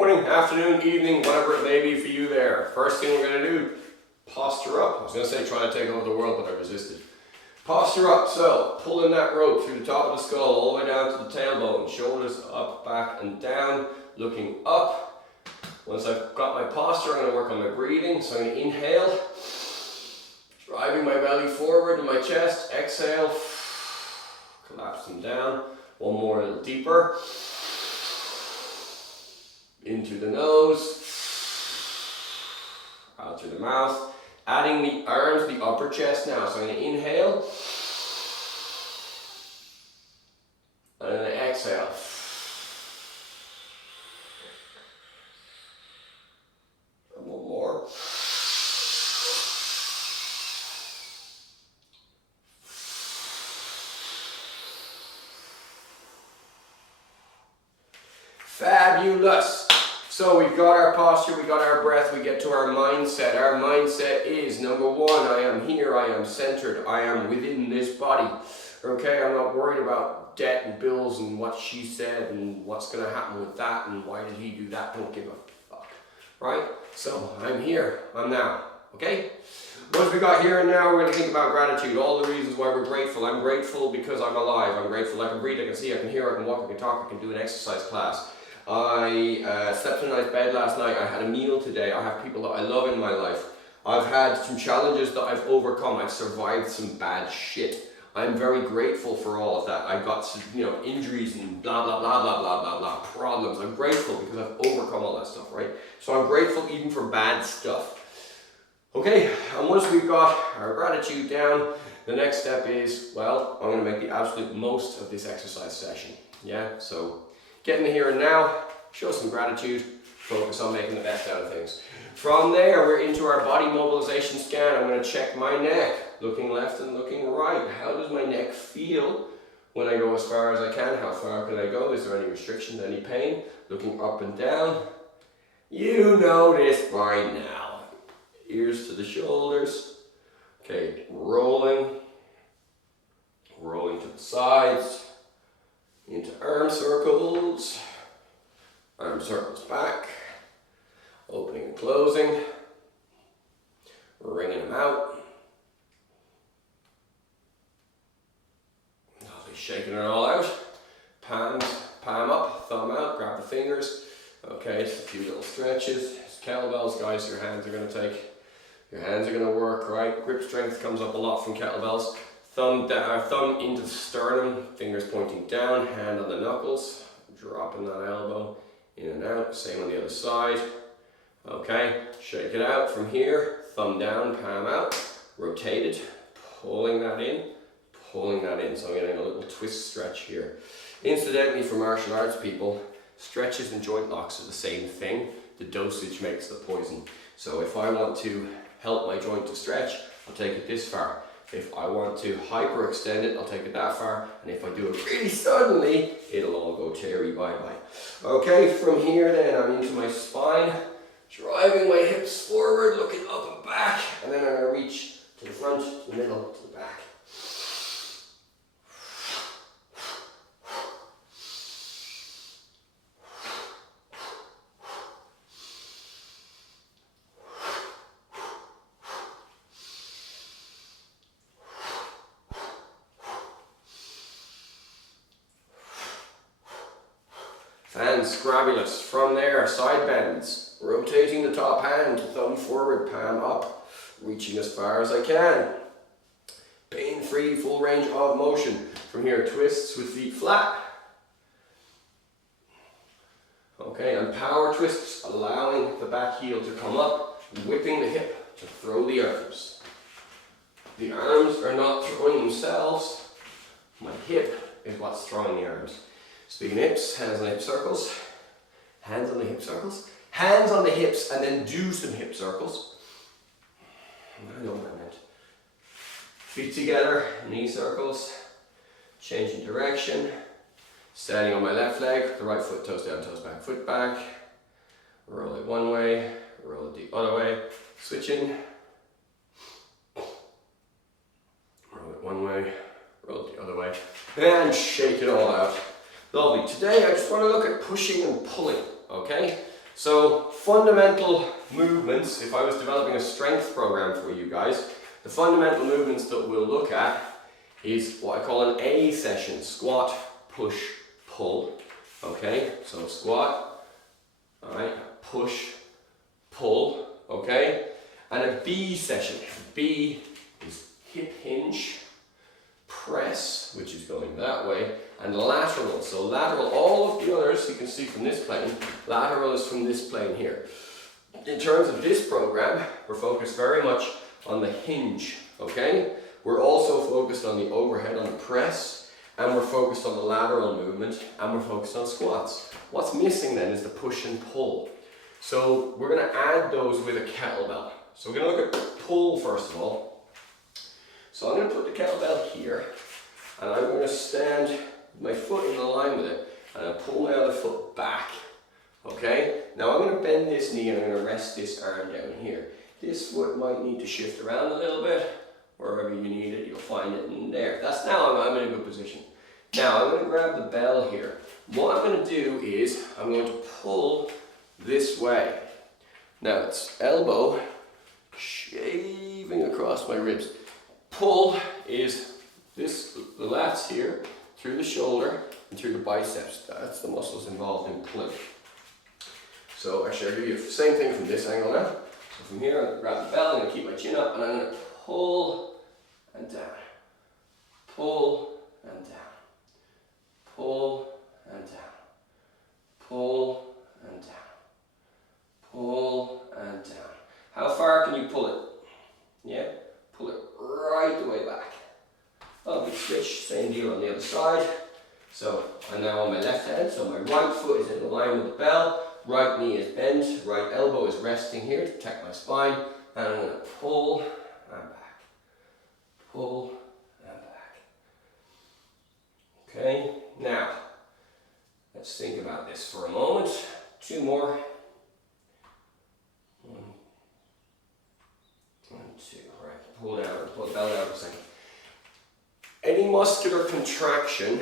Morning, afternoon, evening, whatever it may be for you there. First thing we're going to do, posture up. I was going to say try to take over the world, but I resisted. Posture up, so pulling that rope through the top of the skull all the way down to the tailbone, shoulders up, back and down, looking up. Once I've got my posture, I'm going to work on my breathing. So I'm going to inhale, driving my belly forward to my chest, exhale, collapsing down. One more, a little deeper. Into the nose, out through the mouth. Adding the arms, the upper chest now. So I'm going to inhale, and I'm going to exhale. And one more. Fabulous. So we've got our posture, we got our breath, we get to our mindset. Our mindset is, number one, I am here, I am centered, I am within this body. Okay, I'm not worried about debt and bills and what she said and what's going to happen with that and why did he do that, don't give a fuck. Right? So I'm here, I'm now. Okay? Once we got here and now, we're going to think about gratitude, all the reasons why we're grateful. I'm grateful because I'm alive, I'm grateful I can breathe, I can see, I can hear, I can walk, I can talk, I can do an exercise class. I slept in a nice bed last night. I had a meal today. I have people that I love in my life. I've had some challenges that I've overcome. I've survived some bad shit. I'm very grateful for all of that. I got some, injuries and blah, blah, blah, blah, blah, blah, blah, problems. I'm grateful because I've overcome all that stuff, right? So I'm grateful even for bad stuff. Okay, and once we've got our gratitude down, the next step is, well, I'm going to make the absolute most of this exercise session. Yeah, so get in the here and now, show some gratitude, focus on making the best out of things. From there, we're into our body mobilization scan. I'm going to check my neck, looking left and looking right. How does my neck feel when I go as far as I can? How far can I go? Is there any restrictions, any pain? Looking up and down. You know this by now. Ears to the shoulders. Okay, rolling to the sides. Into arm circles back, opening and closing, wringing them out, shaking it all out, palm up, thumb out, grab the fingers, okay, just a few little stretches, it's kettlebells guys, your hands are going to work, right, grip strength comes up a lot from kettlebells. Thumb into the sternum, fingers pointing down, hand on the knuckles, dropping that elbow in and out, same on the other side. Okay, shake it out from here, thumb down, palm out, rotate it, pulling that in. So I'm getting a little twist stretch here. Incidentally, for martial arts people, stretches and joint locks are the same thing. The dosage makes the poison. So if I want to help my joint to stretch, I'll take it this far. If I want to hyperextend it, I'll take it that far. And if I do it really suddenly, it'll all go cherry bye-bye. Okay, from here then, I'm into my spine, driving my hips forward, looking up and back. And then I'm going to reach to the front, to the middle, to the back. Fantascrabulous. From there, side bends, rotating the top hand, thumb forward, palm up, reaching as far as I can. Pain-free, full range of motion. From here, twists with feet flat. Okay, and power twists, allowing the back heel to come up, whipping the hip to throw the arms. The arms are not throwing themselves. My hip is what's throwing the arms. Speaking of hips, hands on the hip circles, hands on the hip circles, hands on the hips, and then do some hip circles. I know what I meant. Feet together, knee circles, changing direction, standing on my left leg, the right foot, toes down, toes back, foot back, roll it one way, roll it the other way, switching, roll it one way, roll it the other way, and shake it all out. Lovely. Today I just want to look at pushing and pulling, okay? So fundamental movements, if I was developing a strength program for you guys, the fundamental movements that we'll look at is what I call an A session, squat, push, pull. Okay, so squat, all right, push, pull, okay? And a B session, B is hip hinge, press, which is going that way, and lateral. So lateral, all of the others you can see from this plane, lateral is from this plane here. In terms of this program, we're focused very much on the hinge, okay? We're also focused on the overhead, on the press, and we're focused on the lateral movement, and we're focused on squats. What's missing then is the push and pull. So we're going to add those with a kettlebell. So we're going to look at pull first of all. So I'm going to put the kettlebell here, and I'm going to stand my foot in line with it, and I pull my other foot back. Okay? Now I'm going to bend this knee and I'm going to rest this arm down here. This foot might need to shift around a little bit. Wherever you need it, you'll find it in there. That's now I'm in a good position. Now I'm going to grab the bell here. What I'm going to do is I'm going to pull this way. Now it's elbow shaving across my ribs. Pull is this, the lats here, through the shoulder and through the biceps. That's the muscles involved in pulling. So actually I'll give you the same thing from this angle now. So from here I'm going to grab the bell, I'm going to keep my chin up, and I'm going to pull and down. Pull and down. Pull and down. Pull and down. Pull and down. How far can you pull it? Yeah? Pull it right the way back. Oh, big switch, same deal on the other side. So I'm now on my left hand, so my right foot is in line with the bell, right knee is bent, right elbow is resting here to protect my spine, and I'm going to pull and back. Pull and back. Okay, now let's think about this for a moment. Two more. One, two. Right, pull down, pull the belly out for a second. Any muscular contraction,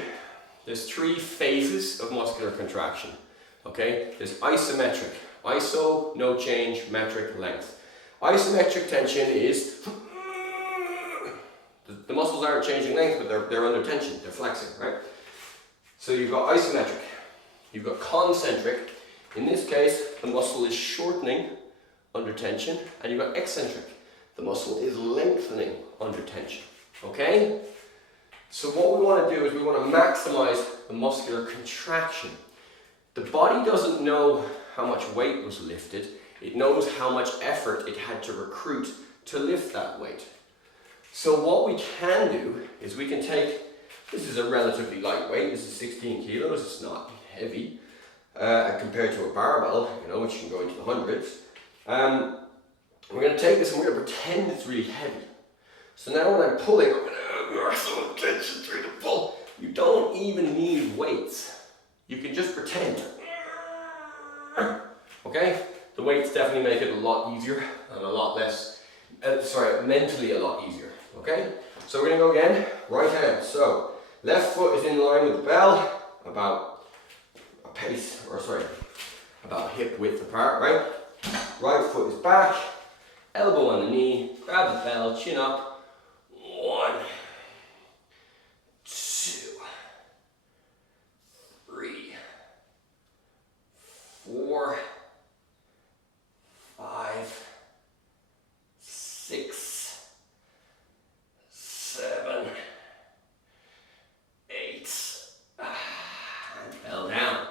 there's three phases of muscular contraction. Okay, there's isometric. Iso, no change, metric, length. Isometric tension is the muscles aren't changing length, but they're under tension, they're flexing, right? So you've got isometric, you've got concentric. In this case, the muscle is shortening under tension, and you've got eccentric. The muscle is lengthening under tension, okay? So what we want to do is we want to maximize the muscular contraction. The body doesn't know how much weight was lifted, it knows how much effort it had to recruit to lift that weight. So what we can do is we can take, this is a relatively light weight, this is 16 kilos, it's not heavy compared to a barbell, you know, which can go into the hundreds. We're going to take this and we're going to pretend it's really heavy. So now when I'm pulling, I'm going to muscle tension through the pull. You don't even need weights. You can just pretend. Okay? The weights definitely make it a lot easier and a lot less, mentally a lot easier. Okay? So we're going to go again. Right hand. So left foot is in line with the bell, about about hip width apart, right? Right foot is back, elbow on the knee, grab the bell, chin up. 1, 2, 3, 4, 5, 6, 7, 8, and bell down.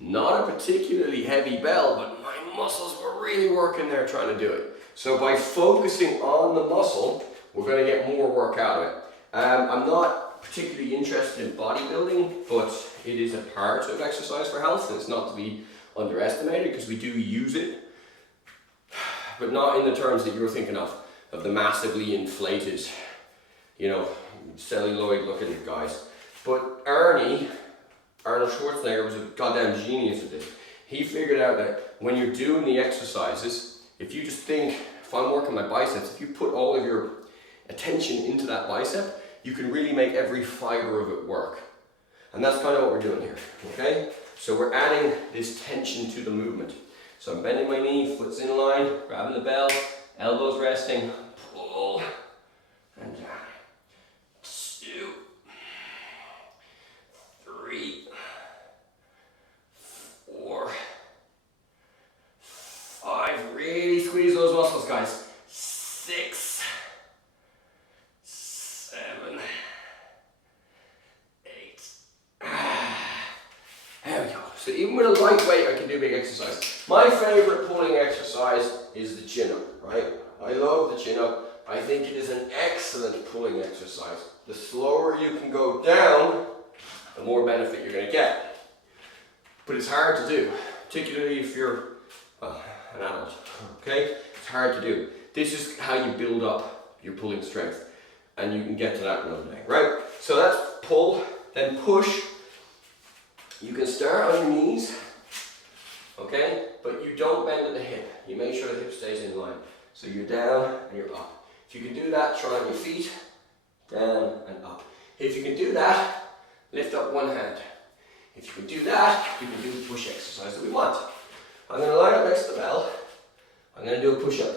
Not a particularly heavy bell, but my muscles were really working there trying to do it. So by focusing on the muscle, we're going to get more work out of it. I'm not particularly interested in bodybuilding, but it is a part of exercise for health, and it's not to be underestimated because we do use it, but not in the terms that you're thinking of the massively inflated, you know, celluloid looking guys. But Arnold Schwarzenegger was a goddamn genius at this. He figured out that when you're doing the exercises, if you just think, if I'm working my biceps, if you put all of your attention into that bicep, you can really make every fiber of it work. And that's kind of what we're doing here, okay? So we're adding this tension to the movement. So I'm bending my knee, foot's in line, grabbing the bell, elbows resting, pull, and down. 2, 3, 4, 5, really squeeze those muscles, guys. 6, 7, 8. There we go. So even with a light weight, I can do big exercise. My favorite pulling exercise is the chin up, right? I love the chin up. I think it is an excellent pulling exercise. The slower you can go down, the more benefit you're going to get. But it's hard to do, particularly if you're an adult, okay? It's hard to do. This is how you build up your pulling strength, and you can get to that another day, right? So that's pull, then push. You can start on your knees, okay? But you don't bend at the hip. You make sure the hip stays in line. So you're down and you're up. If you can do that, try on your feet, down and up. If you can do that, lift up one hand. If you can do that, you can do the push exercise that we want. I'm going to line up next to the bell. I'm going to do a push-up.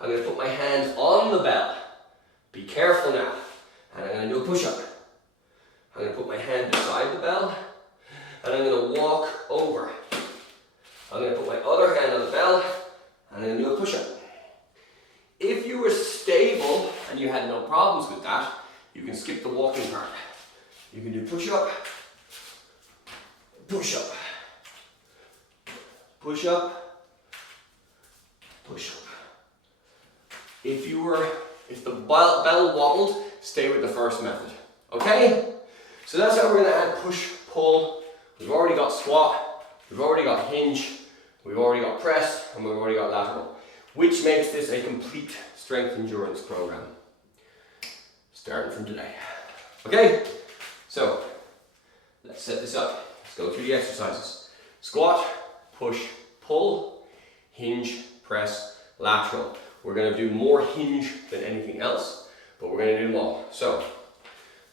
I'm going to put my hands on the bell. Be careful now. And I'm going to do a push-up. I'm going to put my hand beside the bell. And I'm going to walk over. I'm going to put my other hand on the bell. And I'm going to do a push-up. If you were stable and you had no problems with that, you can skip the walking part. You can do push-up, push-up, push-up, push-up. If the bell wobbled, stay with the first method. Okay? So that's how we're going to add push, pull. We've already got squat, we've already got hinge, we've already got press, and we've already got lateral, which makes this a complete strength endurance program. Starting from today. Okay? So, let's set this up. Let's go through the exercises. Squat, push, pull, hinge, press, lateral. We're going to do more hinge than anything else, but we're going to do them all. So,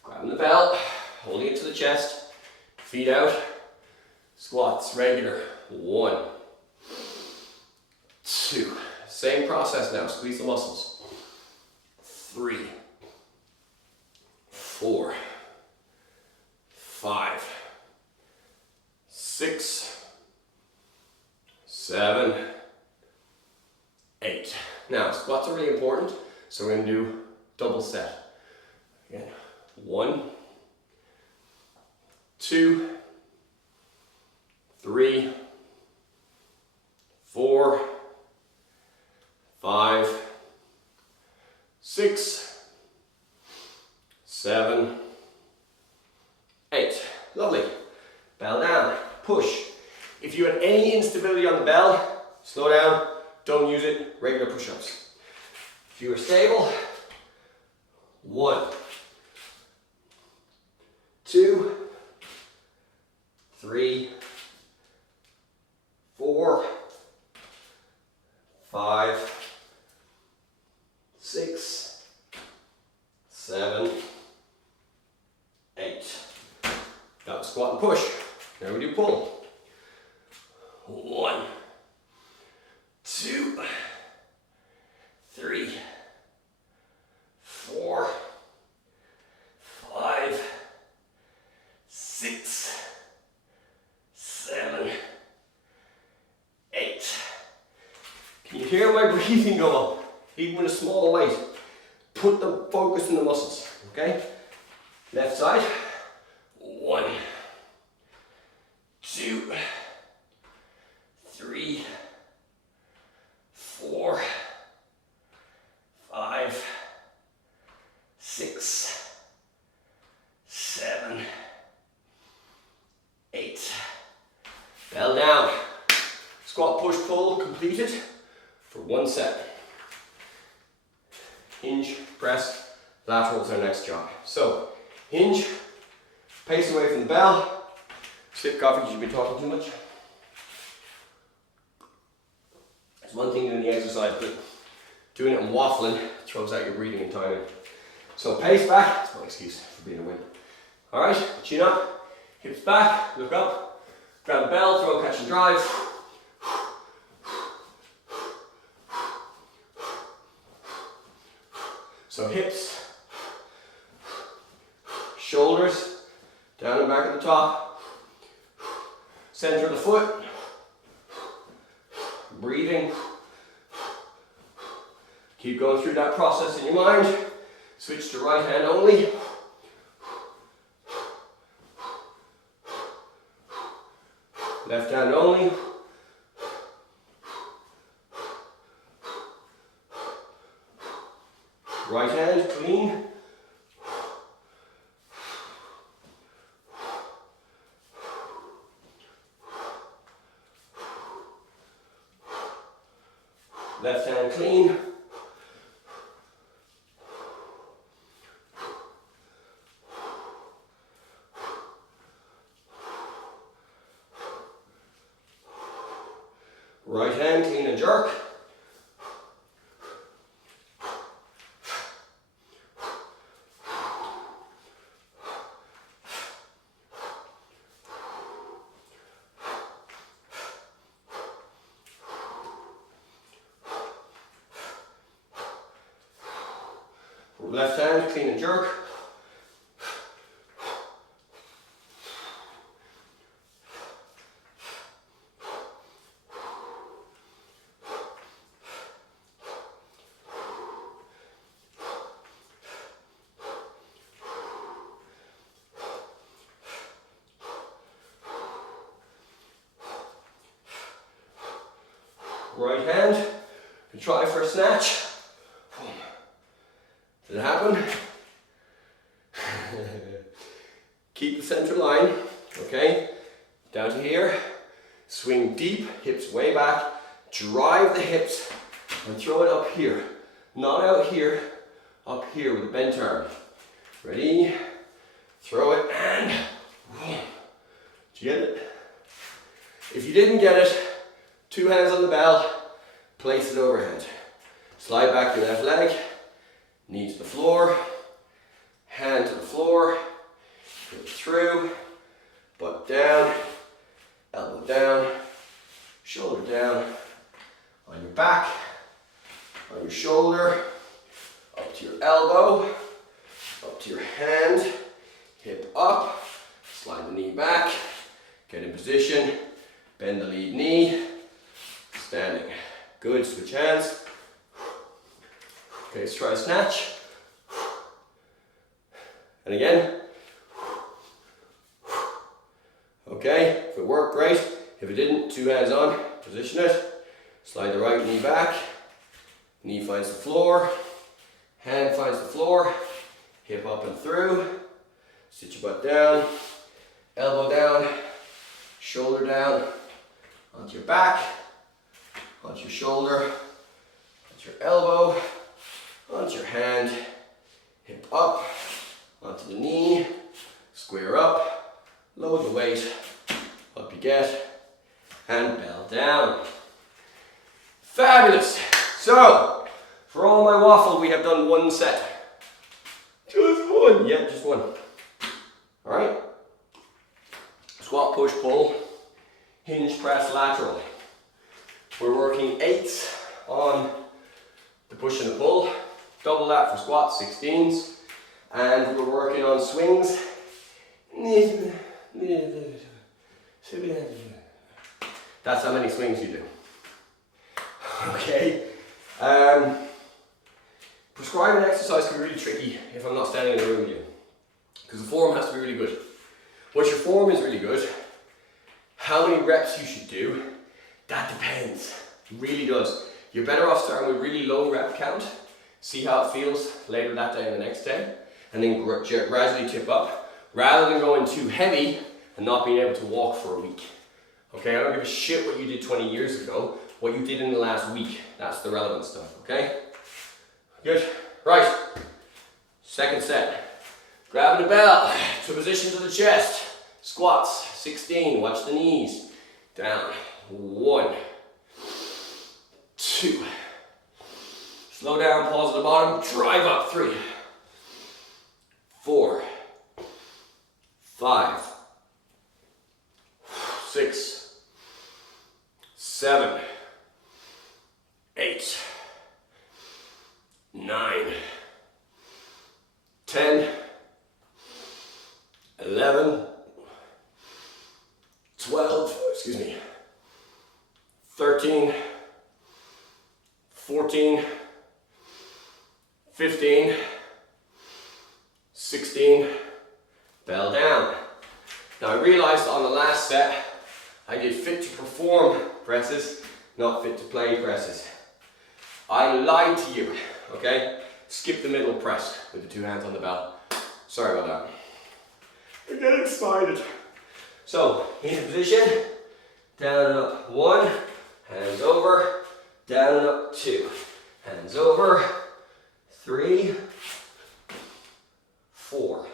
grabbing the bell, holding it to the chest, feet out, squats, regular. 1, 2. Same process now, squeeze the muscles. 3, 4, 5, 6, 7, 8. Now, squats are really important, so we're going to do double set. Again, 1, 2, 3, 4, 5, 6, 7, 8. Lovely. Bell down. Push. If you had any instability on the bell, slow down. Don't use it. Regular push-ups. If you are stable, 1, 2, 3, 4, 5, 6, 7, 8. That was squat and push. Now we do pull. 1, 2, 3, 4, 5, 6, 7, 8. Can you hear my breathing go up? Even with a small weight. Put the focus in the muscles, okay? Left side. 1, 2, 3, 4, 5, 6, 7, 8. Bell down. Squat, push, pull completed for 1 set. Hinge, press, lateral is our next job. So, hinge, pace away from the bell. Sip coffee because you've been talking too much. It's one thing doing the exercise, but doing it and waffling throws out your breathing and timing. So pace back, that's my excuse for being a wimp. Alright, chin up, hips back, look up, grab the bell, throw, catch and drive. So hips, shoulders, down and back at the top, center of the foot, breathing. Keep going through that process in your mind. Switch to right hand only. Left hand only. Right hand, clean. Left hand clean. Right hand clean and jerk. Left hand, clean and jerk. Right hand, and try for a snatch. Did it happen? Keep the center line, okay? Down to here, swing deep, hips way back, drive the hips and throw it up here. Not out here, up here with a bent arm. Ready? Throw it and did you get it? If you didn't get it, 2 hands on the bell, place it overhead. Slide back your left leg, knee to the floor, hand to the floor, hip through, butt down, elbow down, shoulder down, on your back, on your shoulder, up to your elbow, up to your hand, hip up, slide the knee back, get in position, bend the lead knee, standing. Good, switch hands. Okay, let's try a snatch. And again. Okay, if it worked, great. If it didn't, 2 hands on, position it. Slide the right knee back. Knee finds the floor. Hand finds the floor. Hip up and through. Sit your butt down. Elbow down. Shoulder down. Onto your back. Onto your shoulder. Onto your elbow. Onto your hand. Hip up. Onto the knee. Square up. Load the weight. Up you get. And bell down. Fabulous. So, for all my waffle, we have done 1 set. Just 1. Yeah, just 1. Alright. Squat, push, pull. Hinge, press, lateral. We're working 8s on the push and the pull. Double that for squat, 16s. And we're working on swings. That's how many swings you do. Okay. Prescribing exercise can be really tricky if I'm not standing in the room with you. Because the form has to be really good. Once your form is really good, how many reps you should do, that depends. It really does. You're better off starting with really low rep count, see how it feels later that day and the next day, and then gradually tip up, rather than going too heavy and not being able to walk for a week. Okay, I don't give a shit what you did 20 years ago, what you did in the last week, that's the relevant stuff, okay? Good, right, second set. Grabbing the bell to position to the chest, squats, 16, watch the knees, down, 1, 2, slow down, pause at the bottom, drive up, 3, 4, 5, 6, 7, 8, 9, 13, 14, 15, 16, bell down. Now I realized on the last set, I did fit to perform presses, not fit to play presses. I lied to you, okay? Skip the middle press with the 2 hands on the bell. Sorry about that. I get excited. So, in position, down and up 1, hands over, down and up 2, hands over, 3, 4.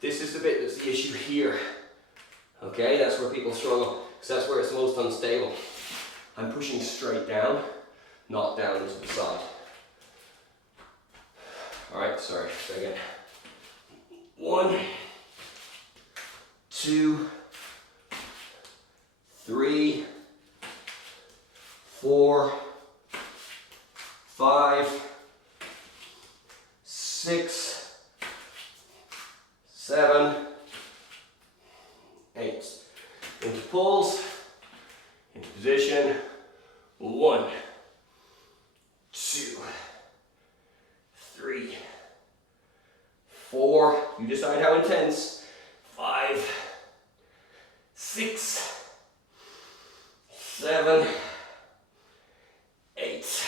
This is the bit that's the issue here. Okay, that's where people struggle, because that's where it's most unstable. I'm pushing straight down, not down to the side. Alright, sorry, try again. 1, 2, 3, 4, 5, 6, 7, 8. Into pulls, into position. 1, 2, 3, 4. You decide how intense. 5, 6, 7, 8.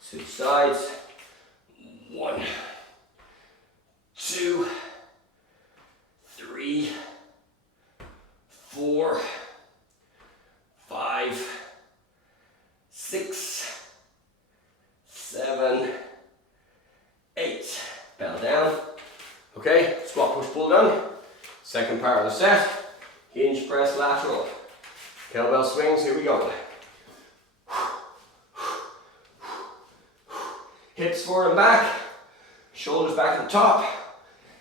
Switch sides. 1, 2, 3, 4, 5, 6, 7, 8. Bell down. Okay, squat, push, pull down. Second part of the set. Hinge press lateral. Kettlebell swings, here we go. Hips forward and back. Shoulders back at the top.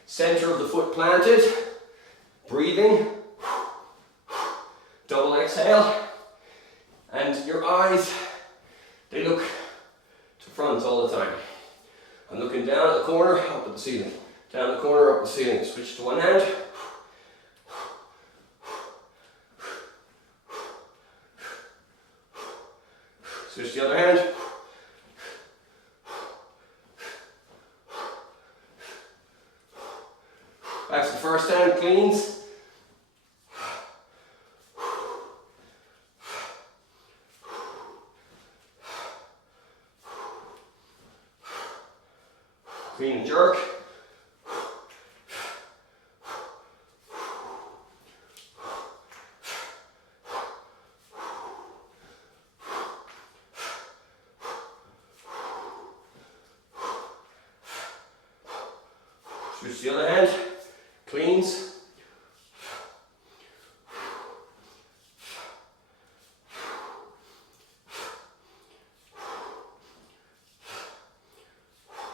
Center of the foot planted. Breathing. Double exhale. And your eyes, they look to front all the time. I'm looking down at the corner, up at the ceiling. Down the corner, up the ceiling. Switch to one hand. Switch to the other hand. Back to the first hand, cleans. Clean and jerk. Switch to the other hand, cleans.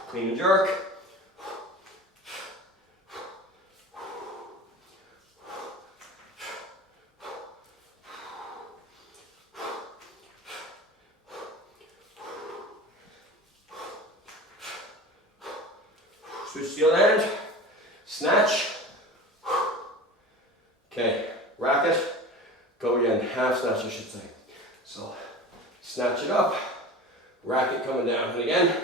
Clean and jerk. Switch to the other hand, snatch. Okay, racket, go again, half snatch I should say. So, snatch it up, racket coming down, and again.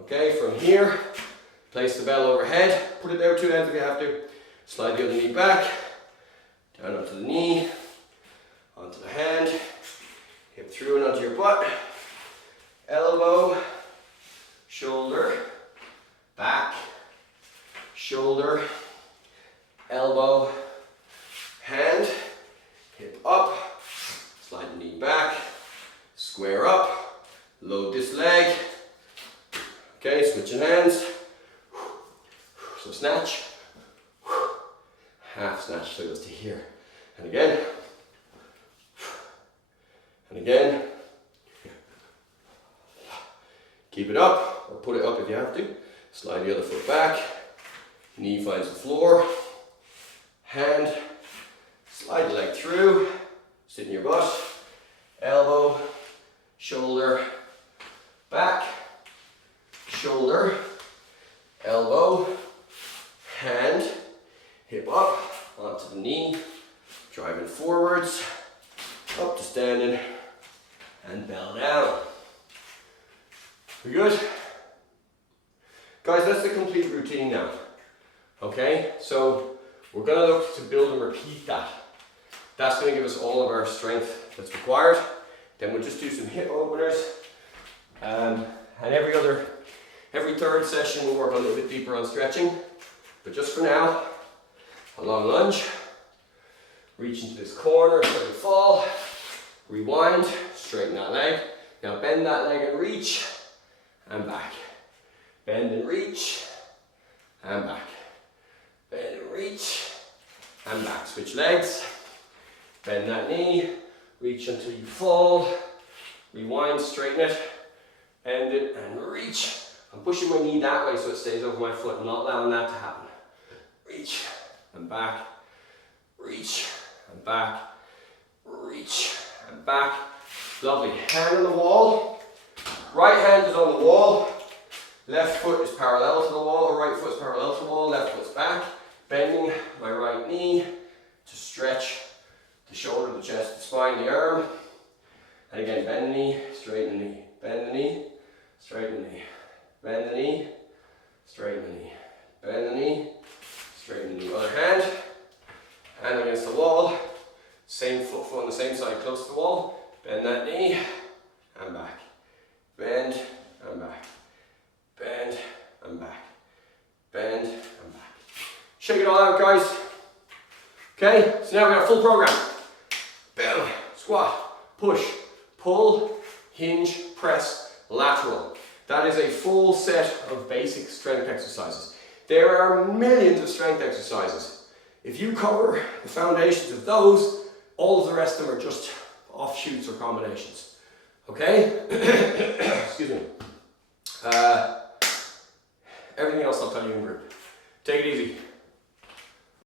Okay, from here, place the bell overhead, put it there 2 hands if you have to. Slide the other knee back, down onto the knee, onto the hand, hip through and onto your butt, elbow, shoulder, back, shoulder, elbow, hand, hip up, slide the knee back, square up, load this leg. Okay, switching hands. So snatch, half snatch, so it goes to here. And again, and again. Keep it up, or put it up if you have to. Slide the other foot back, knee finds the floor, hand, slide the leg through, sit in your butt, elbow, shoulder, back, shoulder, elbow, hand, hip up, onto the knee, driving forwards, up to standing, and bell down. We good? Guys, that's the complete routine now. Okay, so we're going to look to build and repeat that. That's going to give us all of our strength that's required. Then we'll just do some hip openers. And every third session we'll work a little bit deeper on stretching. But just for now, a long lunge. Reach into this corner, so you fall. Rewind, straighten that leg. Now bend that leg and reach, and back. Bend and reach, and back. Bend and reach, and back. Switch legs. Bend that knee, reach until you fall. Rewind, straighten it, bend it, and reach. I'm pushing my knee that way so it stays over my foot, not allowing that to happen. Reach, and back. Reach, and back. Reach, and back. Lovely. Hand on the wall. Right hand is on the wall. Left foot is parallel to the wall, or right foot is parallel to the wall. Left foot's back. Bending my right knee to stretch the shoulder, the chest, the spine, the arm. And again, bend the knee, straighten the knee. Bend the knee, straighten the knee. Bend the knee, straighten the knee. Bend the knee, straighten the knee. Other hand. Hand against the wall. Same foot on the same side, close to the wall. Bend that knee, and back. Bend, and back. Bend, and back. Bend, and back. Shake it all out, guys. Okay, so now we got a full program. Bell, squat, push, pull, hinge, press, lateral. That is a full set of basic strength exercises. There are millions of strength exercises. If you cover the foundations of those, all of the rest of them are just offshoots or combinations. Okay? Excuse me. Everything else I'll tell you in group. Take it easy.